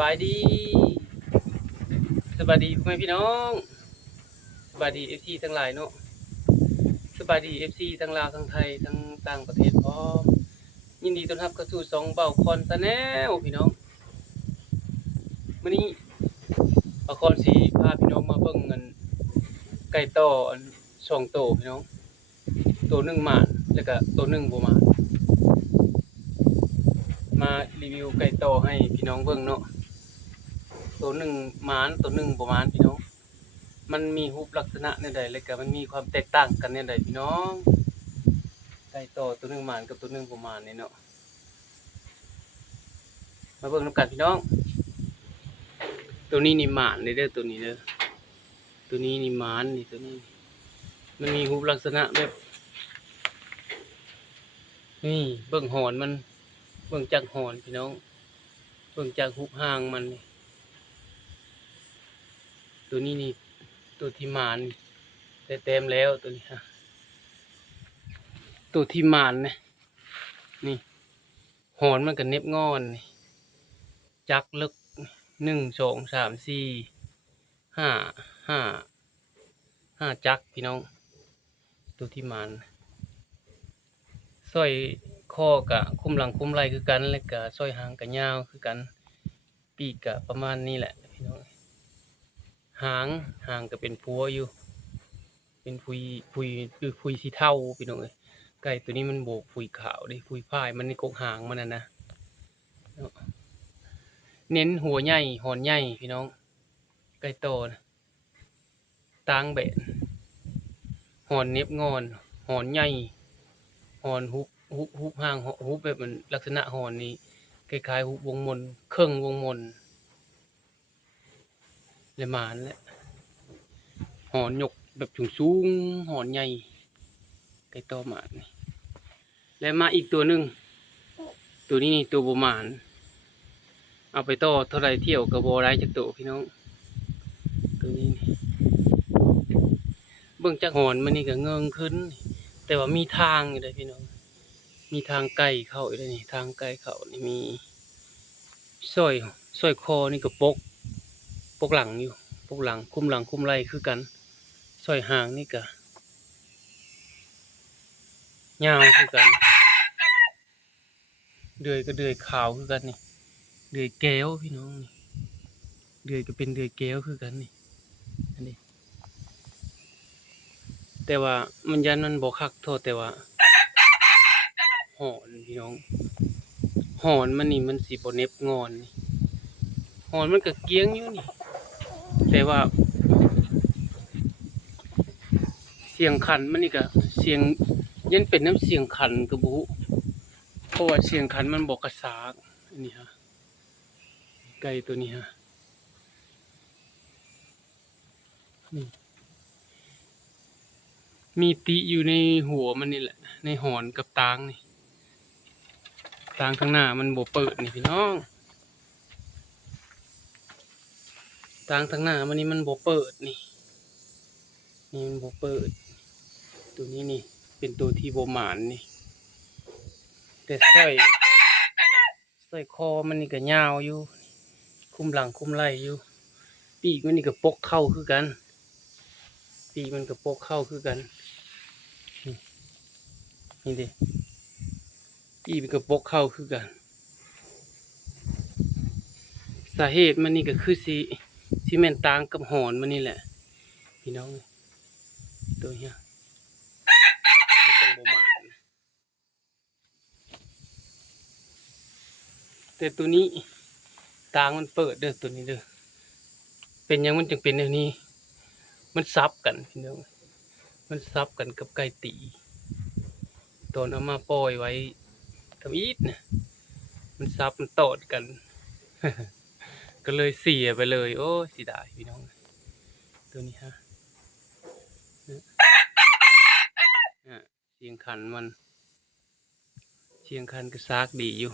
บายดีสบายดีพ่อแม่พี่น้องสบายดีFCทั้งหลายเนาะสบายดี FC ทั้งลาวทั้งไทยทั้งต่างประเทศพร้อมยินดีต้อนรับเข้าสู่2เบาคอนชาแนลพี่น้องมื้อนี้เบาคอนสิพาพี่น้องมาเบิ่งเงินไก่ต่ออัน2โตพี่น้องตัวหนึ่งหมานแล้วก็ตัวหนึ่งบ่หมานมารีวิวไก่ต่อให้พี่น้องเบิ่งเนาะตัวหนึ่งหมานตัวหนึ่งบ่หมานพี่น้องมันมีรูปลักษณะแนวใดแล้วก็มันมีความแตกต่างกันแนวใดพี่น้องไก่ต่อตัวหนึ่งหมานกับตัวหนึ่งบ่หมานนี่เนาะมาเบิ่งนำกันพี่น้องตัวนี้นี่หมานเด้อตัวนี้เด้อตัวนี้นี่หมานนี่ตัวนี้มันมีรูปลักษณะแบบนี่เบิ่งหอนมันเบิ่งจากหอนพี่น้องเบิ่งจากรูปหางมันนี่ตัวนี้นี่ตัวที่หมานแต่เต็มแล้วตัวนี้ฮะตัวที่หมานนะนี่หอนมันก็เน็บงอนนี่จักลึก1 2 3 4 5จักพี่น้องตัวที่หมานสร้อยคอกะคุมหลังคุมไหล่คือกันแล้วก็สร้อยหางกะยาวคือกันปีกกะประมาณนี้แหละพี่น้องหางก็เป็นพัวอยู่เป็นพุยสีเทาพี่น้องเอ้ยไก่ตัวนี้มันโบกพุยขาวดิพุยพายมันในกกหางมันนะเน้นหัวใหญ่หอนใหญ่พี่น้องไก่โตนะตางแบนหอนเน็บงอนหอนใหญ่หอนฮุบห่างฮุบแบบมันลักษณะหอนนี้คล้ายๆฮุบวงมนเครื่องวงมนเลยหมานแหละหอนหยกแบบสูงหอนใหญ่ไก่โตหมานนี่และมาอีกตัวหนึ่งตัวนี้นี่ตัวบ่หมานเอาไปต่อเท่าไรเที่ยวกับบ่ได้จักโตพี่น้องตัวนี้นี่เบิ่งจากหอนมันนี่ก็เงิงขึ้นแต่ว่ามีทางอยู่เลยพี่น้องมีทางไก่เข้าอยู่เลยนี่ทางไก่เข้านี่มีสร้อยคอนี่ก็ปกหลังอยู่ปกหลังคุมไหล่คือกันสร้อยหางนี่ก็ยาวคือกันเดือยก็เดือยขาวคือกันนี่เดือยแก้วพี่น้องนี่เดือยก็เป็นเดือยแก้วคือกันนี่อันนี้แต่ว่ามันยันมันบ่คักโทษแต่ว่าหอนพี่น้องหอนมันนี่มันสิบ่เน็บงอนนี่หอนมันก็เกี้ยงอยู่นี่แต่ว่าเสียงขันมันนี่ก็เสียงยันเป็นน้ำเสียงขันกระบุเพราะว่าเสียงขันมันบอกกระซากอันนี้ฮะไก่ตัวนี้ฮะนี่มีติอยู่ในหัวมันนี่แหละในหอนกับตางนี่ตางข้างหน้ามันบ่เปิดนี่พี่น้องตางข้างหน้ามันนี่มันบ่เปิดนี่มันบ่เปิดตัวนี้นี่เป็นตัวที่บ่หมานนี่แต่สร้อยคอมันนี่ก็ยาวอยู่คุมหลังคุมไหล่อยู่ปีกมันนี่ก็ปกเข้าคือกันปีกมันก็ปกเข้าคือกันนี่ดิปีกมันก็ปกเข้าคือกันสาเหตุมันนี่ก็คือสิแม่นตางกับหอนมันนี่แหละพี่น้องตัวเนี้ยมันเป็นบ่หมานแต่ตัวนี้ตางมันเปิดเด้อตัวนี้เด้อเป็นยังมันจึงเป็นแบบนี้มันซับกันพี่น้องมันซับกันกับไก่ตีตอนเอามาปล่อยไว้ทำอีทนะมันซับมันตอดกัน ก็เลยเสียไปเลยโอ้เสียดายพี่น้องตัวนี้ฮะเสียงขันมันเสียงขันก็ซากดีอยู่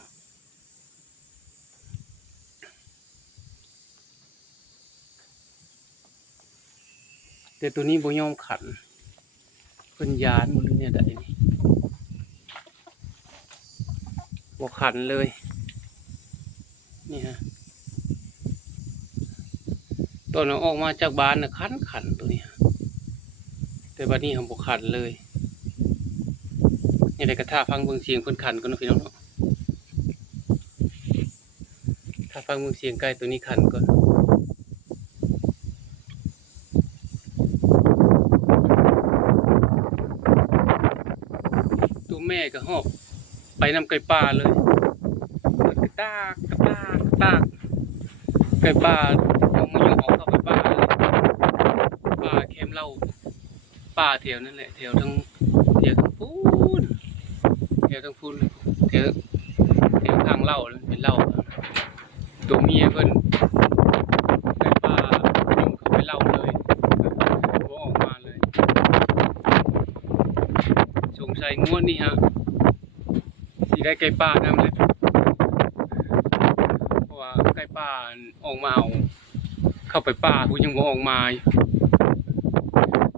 แต่ตัวนี้บ่ยอมขันเพิ่นยานหมดเลยเนี่ยได้นี่บ่ขันเลยนี่ฮะ ตอนเอาออกมาจากบ้านน่ะคันตัวนี้แต่บัดนี้หั้นบ่คันเลยยังไดก็ท่าฟังเบิ่งเสียงเพิ่นคันก่อนเนาะพี่น้องเนาะถ้าฟังเบิ่งเสียงไก่ตัวนี้คันก่อนตัวแม่ก็หอบไปนำไก่ป่าเลยกระตากกระตากกระตากไก่ป่าเอามาอยู่ออกเข้าไปป่าเลยป่าแคมเหล้าป่าแถวนั่นแหละแถวทั้งพูนแถวทั้งพูนแถวทางเหล้าเป็นเหล้าตัวเมียเพิ่นไก่ป่าอยู่เข้าไปเหล้าเลยบ่ออกมาเลยสงสัยงวดนี้ฮะสิได้ไก่ป่านำเลยเพราะว่าไก่ป่าออกมาเอาเข้าไปป่าผู้ยังบ่ออกมา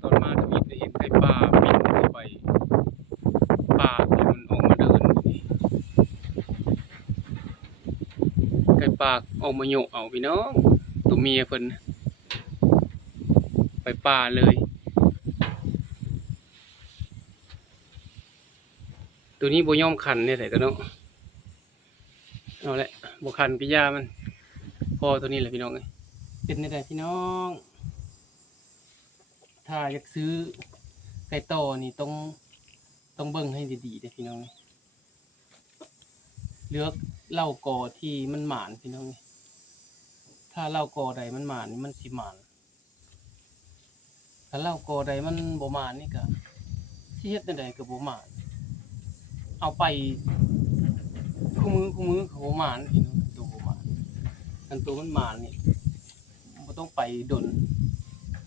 ตอนมาทวีปได้เห็นไก่ป่าบินเข้าไปป่าที่มันออกมาเดินไก่ป่าออกมาโยกเอาพี่น้องตัวเมียเพิ่นไปป่าเลยตัวนี้บ่ยอมขันเนี่ยแหละตัวเนาะเอาละบ่ขันกิยามันพอตัวนี้แหละพี่น้องเอ้ยเป็นได้พี่น้องถ้าอยากซื้อไก่ต่อนี่ต้องเบิ่งให้ดีๆเด้อพี่น้องเลือกเหล้ากอที่มันหมานพี่น้องถ้าเหล้ากอใดมันหมานนี่มันสิหมานถ้าเหล้ากอใดมันบ่หมานนี่ก็สิเฮ็ดจังไดก็บ่หมานเอาไปคู่มือเขาบ่หมานพี่น้องตัวบ่หมานคันตัวมันหมานนี่บ่ต้องไปดน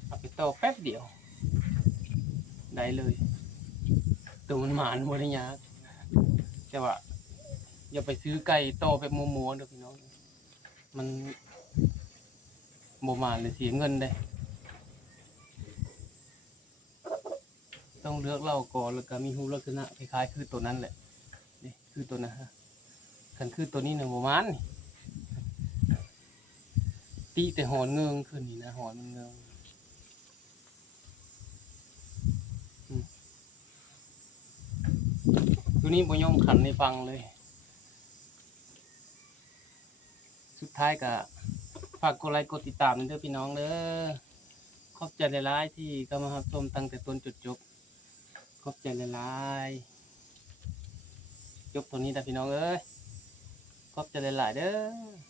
เอาไปต่อแป๊บเดียวได้เลยตัวมันหมานบ่ได้ยากแต่ว่าอย่าไปซื้อไก่ต่อแบบมัวๆเด้อพี่น้องมันบ่หมานเลยเสียเงินเด้ต้องเลือกเหล้าก่อนแล้วก็มีรูปลักษณะคล้ายๆคือตัวนั้นแหละนี่คือตัวนั้นฮะคันคือตัวนี้น่ะบ่หมานนี่ติแต่หอนเงิงขึ้นนี่นะหอนมันเงิงตัวนี้บ่ยอมขันให้ฟังเลยสุดท้ายก็ฝากกดไลค์กดติดตามเด้อพี่น้องเด้อขอบใจหลายๆที่เข้ามารับชมตั้งแต่ต้นจนจบขอบใจหลายๆจบตัวนี้นะพี่น้องเอ้ยขอบใจหลายๆเด้อ